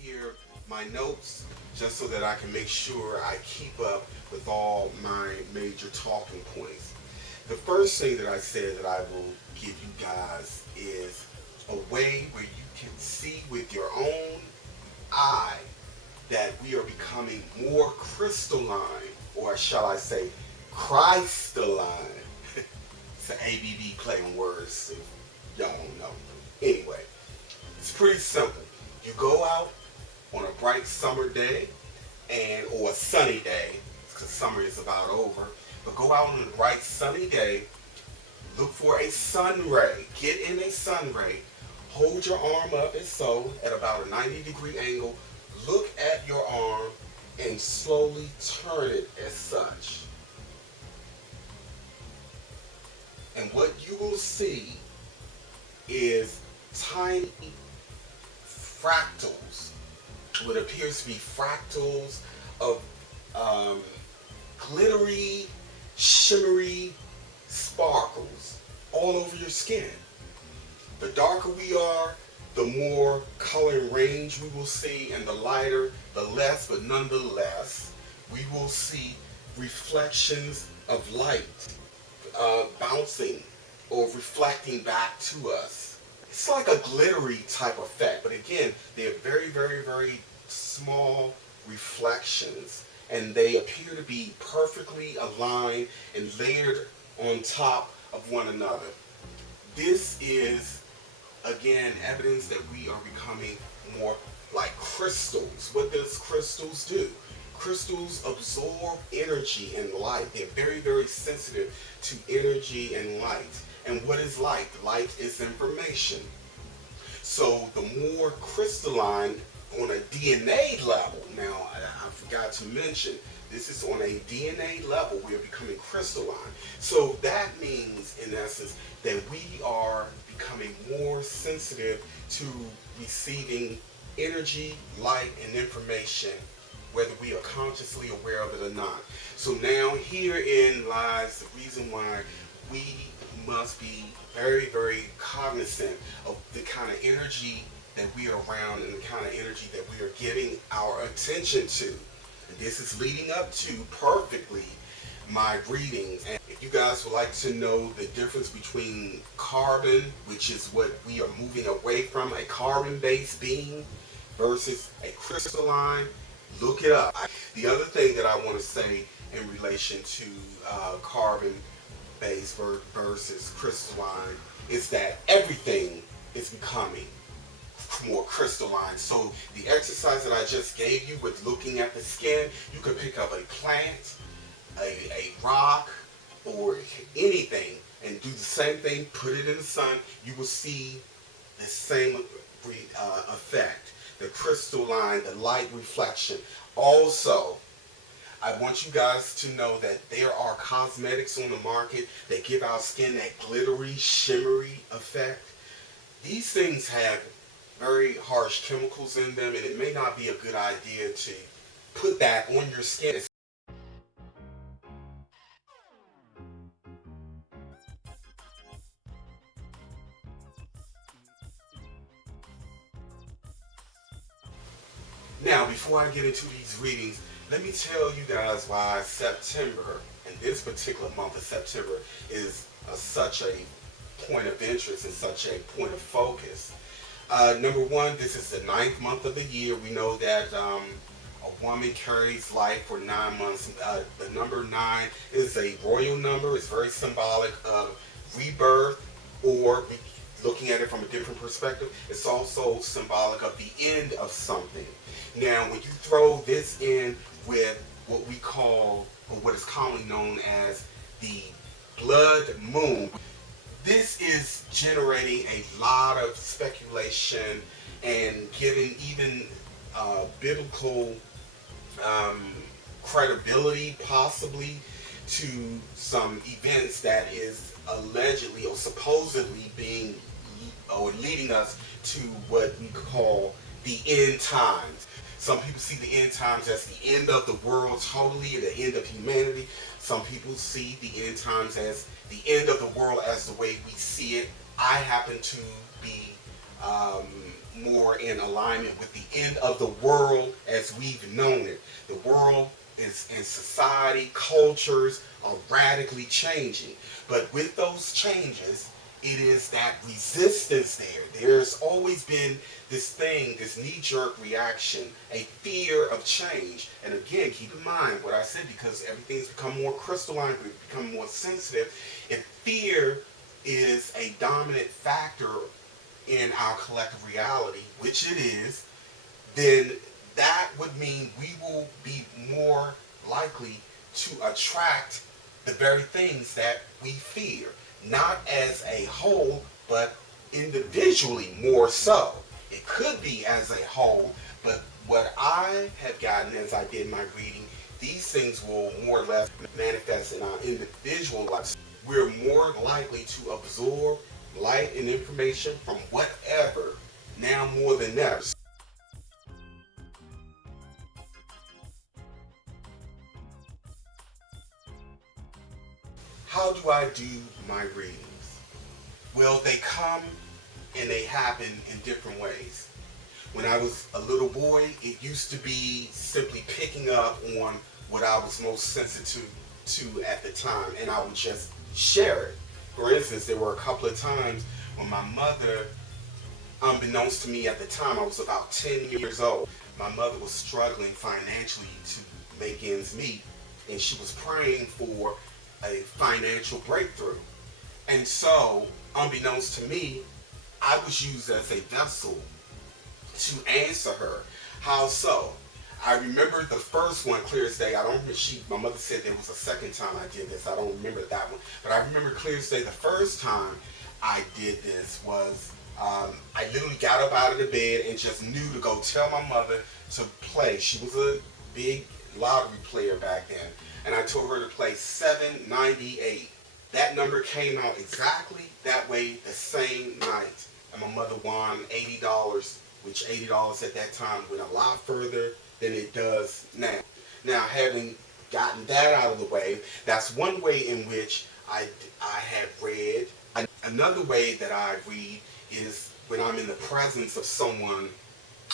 here my notes just so that I can make sure I keep up with all my major talking points. The first thing that I said that I will give you guys is a way where you can see with your own eye that we are becoming more crystalline, or shall I say, crystalline. It's an ABB play on words if y'all don't know. Anyway, it's pretty simple. You go out on a bright summer day or a sunny day, because summer is about over, but go out on a bright sunny day, look for a sun ray, get in a sun ray, hold your arm up as so at about a 90-degree angle, look at your arm and slowly turn it as such. And what you will see is tiny fractals, what appears to be fractals of glittery, shimmery sparkles all over your skin. The darker we are, the more color and range we will see, and the lighter, the less, but nonetheless, we will see reflections of light bouncing or reflecting back to us. It's like a glittery type effect, but again, they're very, very, very small reflections, and they appear to be perfectly aligned and layered on top of one another. This is, again, evidence that we are becoming more like crystals. What does crystals do? Crystals absorb energy and light. They're very, very sensitive to energy and light. And what is light? Light is information. So the more crystalline on a DNA level, now I forgot to mention, this is on a DNA level, we are becoming crystalline. So that means, in essence, that we are becoming more sensitive to receiving energy, light, and information, whether we are consciously aware of it or not. So now herein lies the reason why we must be very, very cognizant of the kind of energy that we are around and the kind of energy that we are giving our attention to. And this is leading up to perfectly my readings. And if you guys would like to know the difference between carbon, which is what we are moving away from, a carbon-based being, versus a crystalline, look it up. The other thing that I want to say in relation to carbon-based versus crystalline is that everything is becoming more crystalline. So the exercise that I just gave you with looking at the skin, you could pick up a plant, a rock, or anything and do the same thing, put it in the sun, you will see the same effect. The crystalline, the light reflection. Also, I want you guys to know that there are cosmetics on the market that give our skin that glittery, shimmery effect. These things have very harsh chemicals in them, and it may not be a good idea to put that on your skin. Now, before I get into these readings, let me tell you guys why September, and this particular month of September, is such a point of interest and such a point of focus. Number one, this is the 9th month of the year. We know that a woman carries life for 9 months. The number 9 is a royal number. It's very symbolic of rebirth, or looking at it from a different perspective, it's also symbolic of the end of something. Now, when you throw this in with what we call, or what is commonly known as the blood moon, this is generating a lot of speculation and giving even biblical credibility, possibly, to some events that is allegedly or supposedly being or leading us to what we call the end times. Some people see the end times as the end of the world totally, the end of humanity. Some people see the end times as the end of the world as the way we see it. I happen to be more in alignment with the end of the world as we've known it. The world is, and society, cultures are radically changing. But with those changes, it is that resistance there. There's always been this thing, this knee-jerk reaction, a fear of change. And again, keep in mind what I said, because everything's become more crystalline, we've become more sensitive. If fear is a dominant factor in our collective reality, which it is, then that would mean we will be more likely to attract the very things that we fear. Not as a whole, but individually more so. It could be as a whole, but what I have gotten as I did my reading, these things will more or less manifest in our individual lives. We're more likely to absorb light and information from whatever, now more than ever. How do I do my readings? Well, they come and they happen in different ways. When I was a little boy, it used to be simply picking up on what I was most sensitive to at the time, and I would just share it. For instance, there were a couple of times when my mother, unbeknownst to me at the time, I was about 10 years old, my mother was struggling financially to make ends meet, and she was praying for a financial breakthrough. And so, unbeknownst to me, I was used as a vessel to answer her. How so? I remember the first one clear as day. I don't remember, my mother said there was a second time I did this. I don't remember that one. But I remember clear as day the first time I did this was, I literally got up out of the bed and just knew to go tell my mother to play. She was a big lottery player back then. And I told her to play 798. That number came out exactly that way the same night. And my mother won $80, which $80 at that time went a lot further than it does now. Now, having gotten that out of the way, that's one way in which I have read. Another way that I read is when I'm in the presence of someone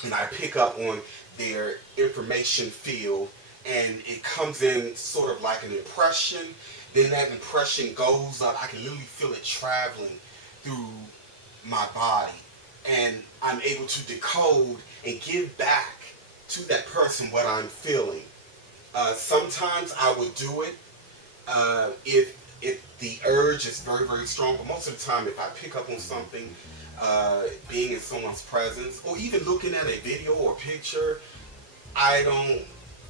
and I pick up on their information field, and it comes in sort of like an impression, then that impression goes up. I can literally feel it traveling through my body, and I'm able to decode and give back to that person what I'm feeling. Sometimes I will do it if the urge is very, very strong, but most of the time if I pick up on something, being in someone's presence, or even looking at a video or picture, I don't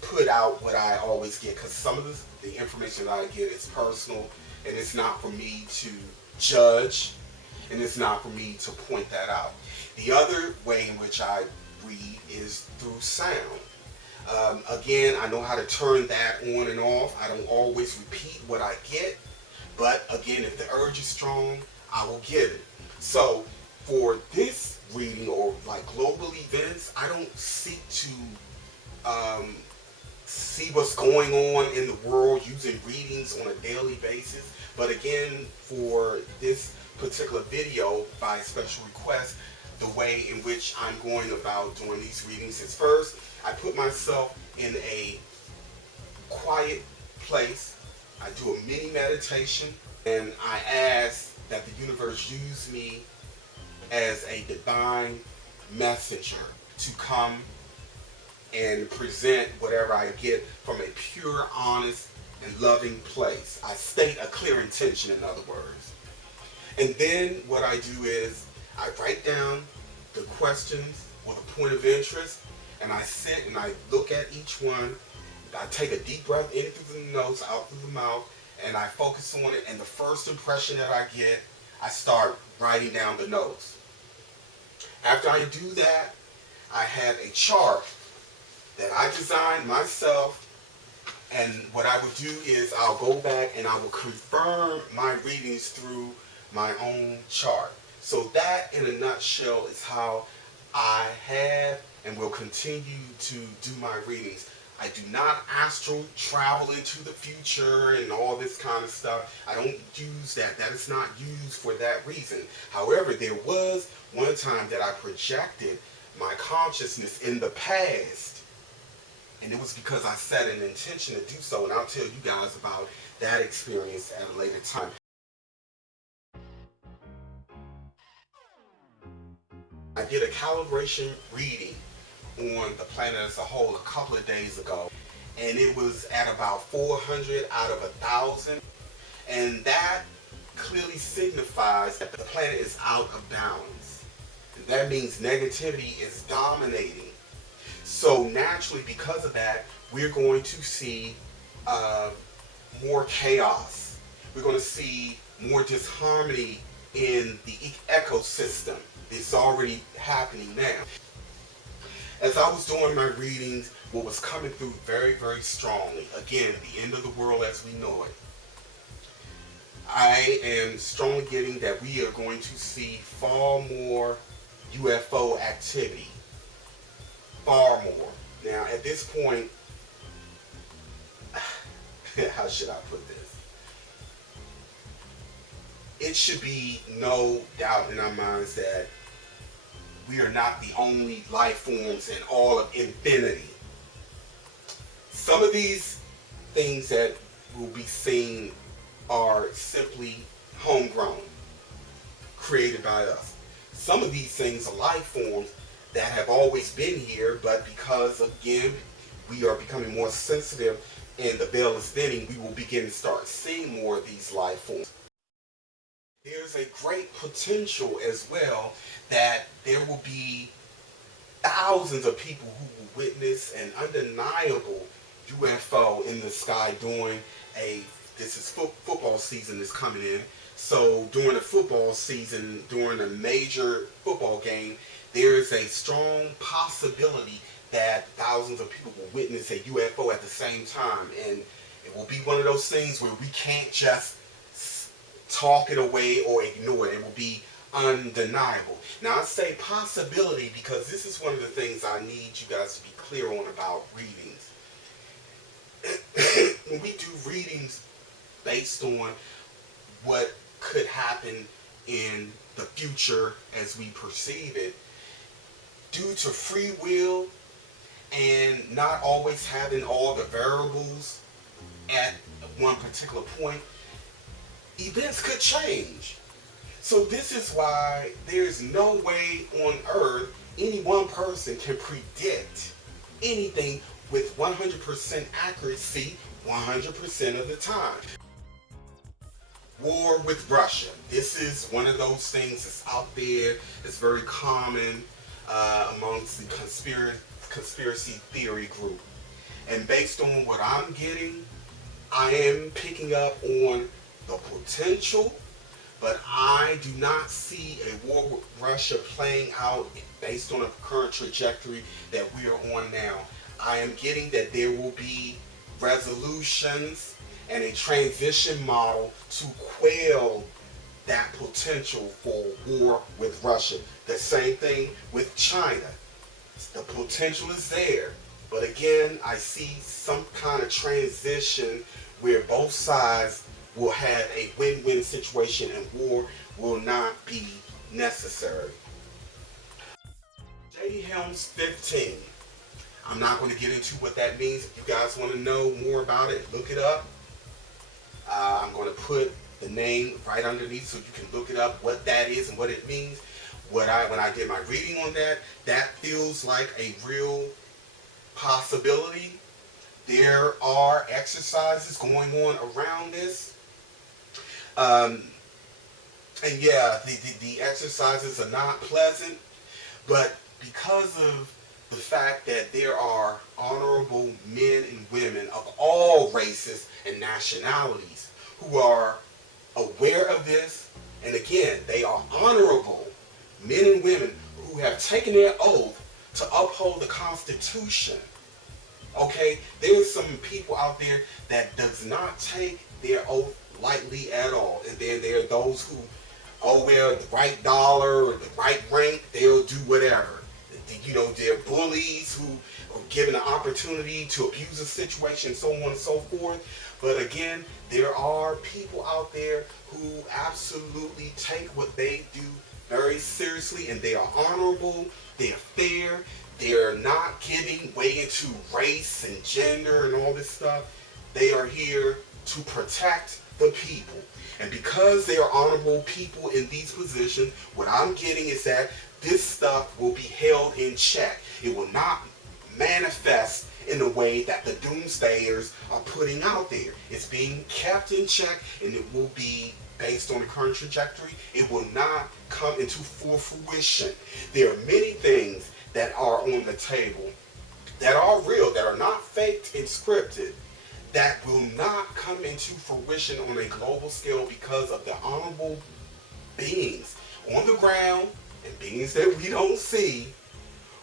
put out what I always get, because some of the information that I get is personal, and it's not for me to judge, and it's not for me to point that out. The other way in which I read is through sound. Again, I know how to turn that on and off. I don't always repeat what I get, but again, if the urge is strong, I will get it. So for this reading, or like global events, I don't seek to see what's going on in the world using readings on a daily basis. But again, for this particular video, by special request, the way in which I'm going about doing these readings is, first, I put myself in a quiet place. I do a mini meditation, and I ask that the universe use me as a divine messenger to come and present whatever I get from a pure, honest, and loving place. I state a clear intention, in other words. And then what I do is I write down the questions or the point of interest, and I sit and I look at each one. I take a deep breath in through the nose, out through the mouth, and I focus on it. And the first impression that I get, I start writing down the notes. After I do that, I have a chart that I designed myself, and what I would do is I'll go back and I will confirm my readings through my own chart. So that, in a nutshell, is how I have and will continue to do my readings. I do not astral travel into the future and all this kind of stuff. I don't use that. That is not used for that reason. However, there was one time that I projected my consciousness in the past, and it was because I set an intention to do so, and I'll tell you guys about that experience at a later time. I did a calibration reading on the planet as a whole a couple of days ago, and it was at about 400 out of 1,000, and that clearly signifies that the planet is out of balance. That means negativity is dominating. So naturally, because of that, we're going to see more chaos. We're going to see more disharmony in the ecosystem. It's already happening now. As I was doing my readings, what was coming through very, very strongly, again, the end of the world as we know it. I am strongly getting that we are going to see far more UFO activity. Far more. Now, at this point, how should I put this? It should be no doubt in our minds that we are not the only life forms in all of infinity. Some of these things that will be seen are simply homegrown, created by us. Some of these things are life forms that have always been here, but because, again, we are becoming more sensitive and the veil is thinning, we will begin to start seeing more of these life forms. There's a great potential as well that there will be thousands of people who will witness an undeniable UFO in the sky during this is football season is coming in. So during the football season, during a major football game, there is a strong possibility that thousands of people will witness a UFO at the same time. And it will be one of those things where we can't just talk it away or ignore it. It will be undeniable. Now I say possibility because this is one of the things I need you guys to be clear on about readings. When we do readings based on what could happen in the future as we perceive it, due to free will and not always having all the variables at one particular point, events could change. So this is why there's no way on earth any one person can predict anything with 100% accuracy 100% of the time. War with Russia. This is one of those things that's out there. It's very common amongst the conspiracy theory group. And based on what I'm getting, I am picking up on the potential, but I do not see a war with Russia playing out based on the current trajectory that we are on now. I am getting that there will be resolutions and a transition model to quell that potential for war with Russia. The same thing with China. The potential is there, but again, I see some kind of transition where both sides will have a win-win situation and war will not be necessary. Jade Helm's 15. I'm not going to get into what that means. If you guys want to know more about it, look it up. I'm going to put the name right underneath so you can look it up, what that is and what it means. When I did my reading on that, that feels like a real possibility. There are exercises going on around this. And yeah, the exercises are not pleasant, but because of the fact that there are honorable men and women of all races and nationalities who are aware of this, and again, they are honorable men and women who have taken their oath to uphold the Constitution. Okay, there's some people out there that does not take their oath lightly at all, and then there are those who, oh well, the right dollar or the right rank, they'll do whatever. You know, they're bullies who are given an opportunity opportunity to abuse a situation, so on and so forth. But again, there are people out there who absolutely take what they do very seriously, and they are honorable, they're fair, they're not giving way into race and gender and all this stuff. They are here to protect the people. And because they are honorable people in these positions, what I'm getting is that this stuff will be held in check. It will not manifest in the way that the doomsdayers are putting out there. It's being kept in check, and it will be based on the current trajectory. It will not come into full fruition. There are many things that are on the table that are real, that are not faked and scripted, that will not come into fruition on a global scale because of the honorable beings on the ground and beings that we don't see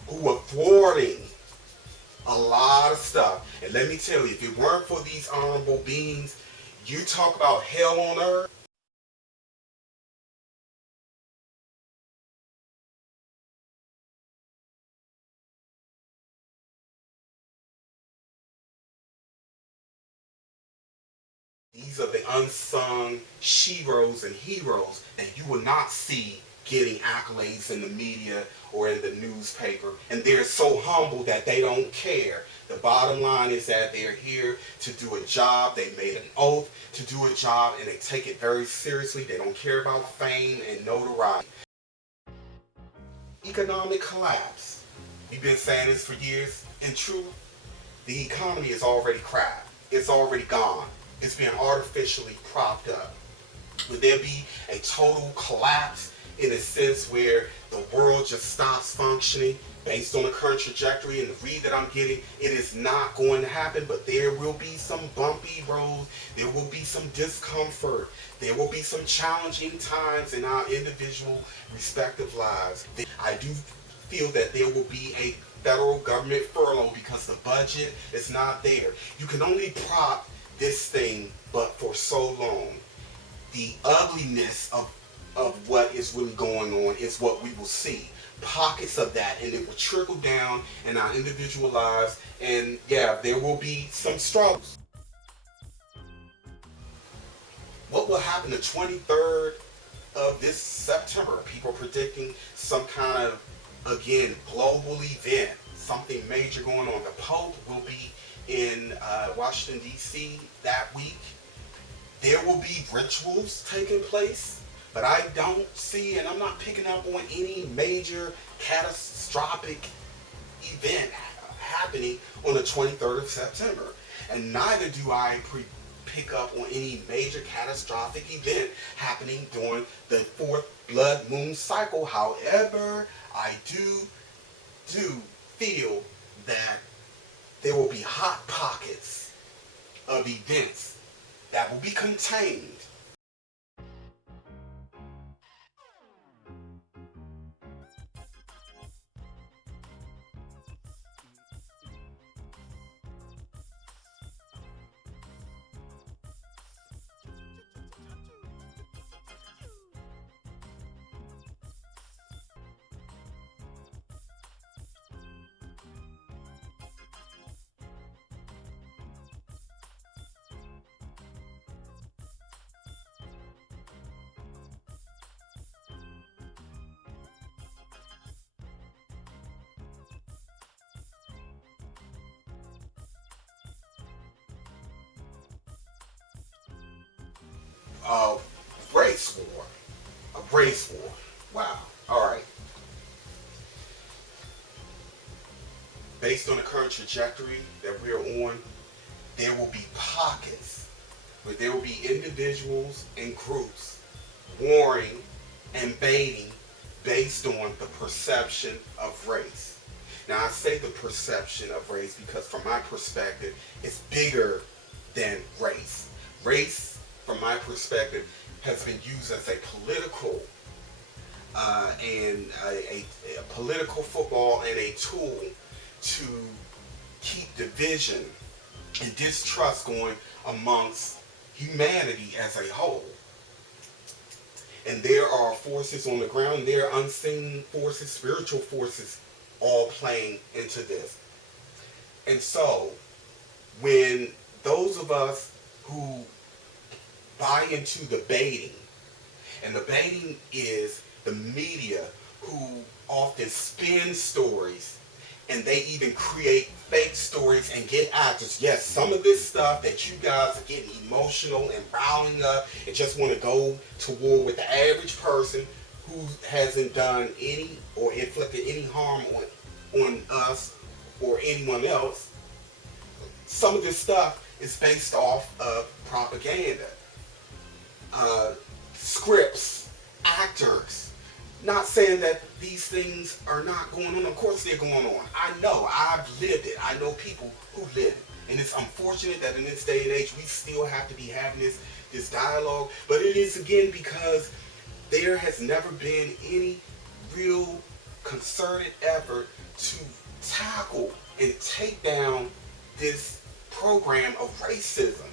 who are thwarting a lot of stuff. And let me tell you, if it weren't for these honorable beings, you talk about hell on earth. These are the unsung sheroes and heroes that you will not see getting accolades in the media or in the newspaper. And they're so humble that they don't care. The bottom line is that they're here to do a job. They made an oath to do a job, and they take it very seriously. They don't care about fame and notoriety. Economic collapse. We've been saying this for years. In truth, the economy is already crap. It's already gone. It's been artificially propped up. Would there be a total collapse in a sense where the world just stops functioning based on the current trajectory and the read that I'm getting? It is not going to happen, but there will be some bumpy roads. There will be some discomfort. There will be some challenging times in our individual respective lives. I do feel that there will be a federal government furlough because the budget is not there. You can only prop this thing but for so long. The ugliness of what is really going on is what we will see. Pockets of that, and it will trickle down in our individual lives, and yeah, there will be some struggles. What will happen the 23rd of this September? People are predicting some kind of, again, global event, something major going on. The Pope will be in Washington, D.C. that week. There will be rituals taking place, but I don't see, and I'm not picking up on any major catastrophic event happening on the 23rd of September. And neither do I pick up on any major catastrophic event happening during the fourth blood moon cycle. However, I do feel that there will be hot pockets of events that will be contained. A race war. A race war. Wow. Alright. Based on the current trajectory that we're on, there will be pockets where there will be individuals and groups warring and baiting based on the perception of race. Now I say the perception of race because from my perspective, it's bigger than race. Race, from my perspective, has been used as a political and a political football and a tool to keep division and distrust going amongst humanity as a whole. And there are forces on the ground, there are unseen forces, spiritual forces, all playing into this. And so, when those of us who buy into the baiting, and the baiting is the media who often spin stories, and they even create fake stories and get actors. Yes, some of this stuff that you guys are getting emotional and riling up and just want to go to war with the average person who hasn't done any or inflicted any harm on us or anyone else. Some of this stuff is based off of propaganda. Scripts, actors. Not saying that these things are not going on. Of course they're going on. I know. I've lived it. I know people who live it. And it's unfortunate that in this day and age we still have to be having this dialogue. But it is, again, because there has never been any real concerted effort to tackle and take down this program of racism.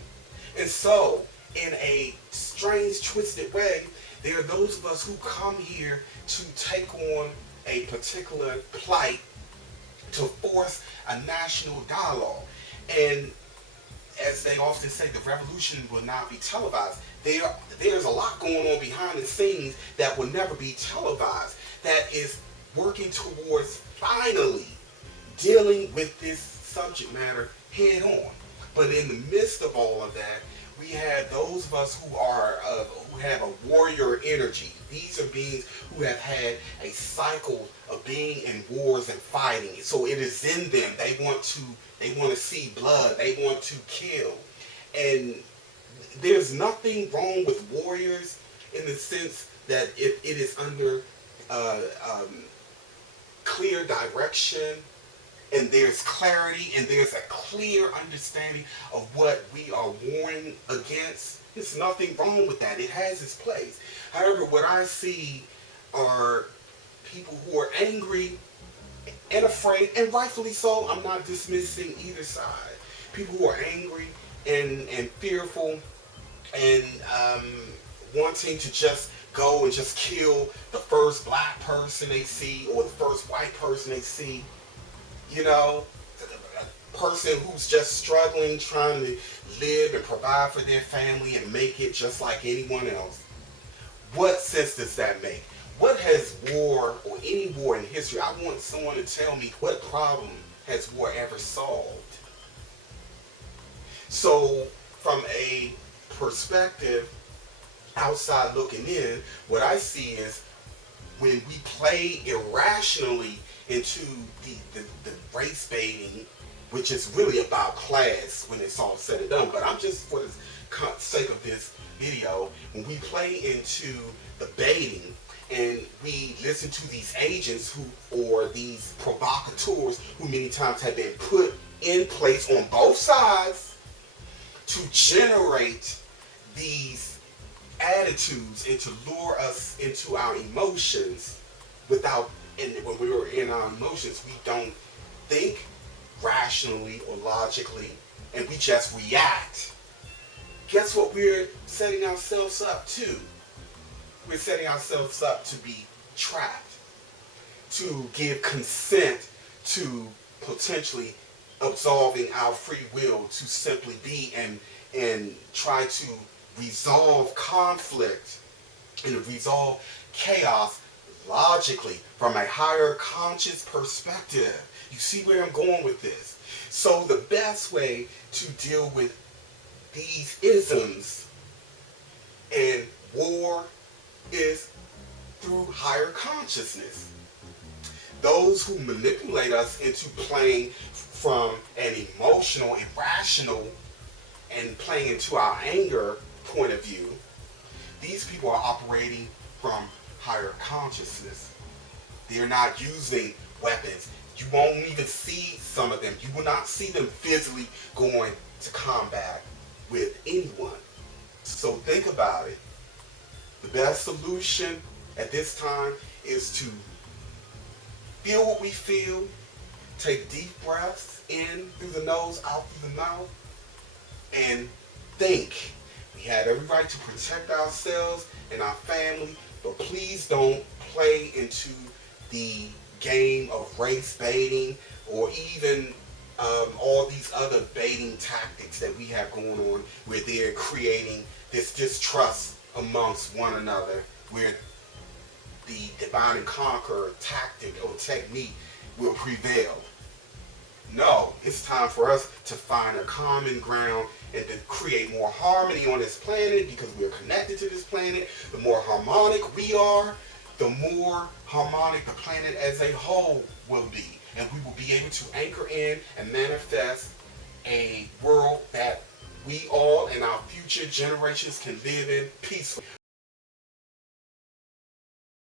And so, in a strange, twisted way, there are those of us who come here to take on a particular plight to force a national dialogue. And as they often say, the revolution will not be televised. There's a lot going on behind the scenes that will never be televised, that is working towards finally dealing with this subject matter head on. But in the midst of all of that, we have those of us who have a warrior energy. These are beings who have had a cycle of being in wars and fighting. So it is in them. They want to see blood. They want to kill. And there's nothing wrong with warriors in the sense that if it is under clear direction, and there's clarity, and there's a clear understanding of what we are warring against, there's nothing wrong with that. It has its place. However, what I see are people who are angry and afraid, and rightfully so. I'm not dismissing either side. People who are angry and fearful and wanting to just go and just kill the first black person they see or the first white person they see. You know, a person who's just struggling, trying to live and provide for their family and make it just like anyone else. What sense does that make? What has war, or any war in history, I want someone to tell me, what problem has war ever solved? So, from a perspective outside looking in, what I see is when we play irrationally into the race baiting, which is really about class when it's all said and done. But I'm just, for the sake of this video, when we play into the baiting and we listen to these agents or these provocateurs who many times have been put in place on both sides to generate these attitudes and to lure us into our emotions without. And when we were in our emotions, we don't think rationally or logically, and we just react. Guess what we're setting ourselves up to? We're setting ourselves up to be trapped, to give consent to potentially absolving our free will to simply be and try to resolve conflict and resolve chaos logically, from a higher conscious perspective. You see where I'm going with this? So the best way to deal with these isms and war is through higher consciousness. Those who manipulate us into playing from an emotional, irrational, and playing into our anger point of view, these people are operating from higher consciousness. They're not using weapons. You won't even see some of them. You will not see them physically going to combat with anyone. So think about it. The best solution at this time is to feel what we feel, take deep breaths in through the nose, out through the mouth, and think. We have every right to protect ourselves and our family, but please don't play into the game of race baiting or even all these other baiting tactics that we have going on, where they're creating this distrust amongst one another, where the divide and conquer tactic or technique will prevail. No, it's time for us to find a common ground and to create more harmony on this planet, because we are connected to this planet. The more harmonic we are, the more harmonic the planet as a whole will be. And we will be able to anchor in and manifest a world that we all and our future generations can live in peacefully.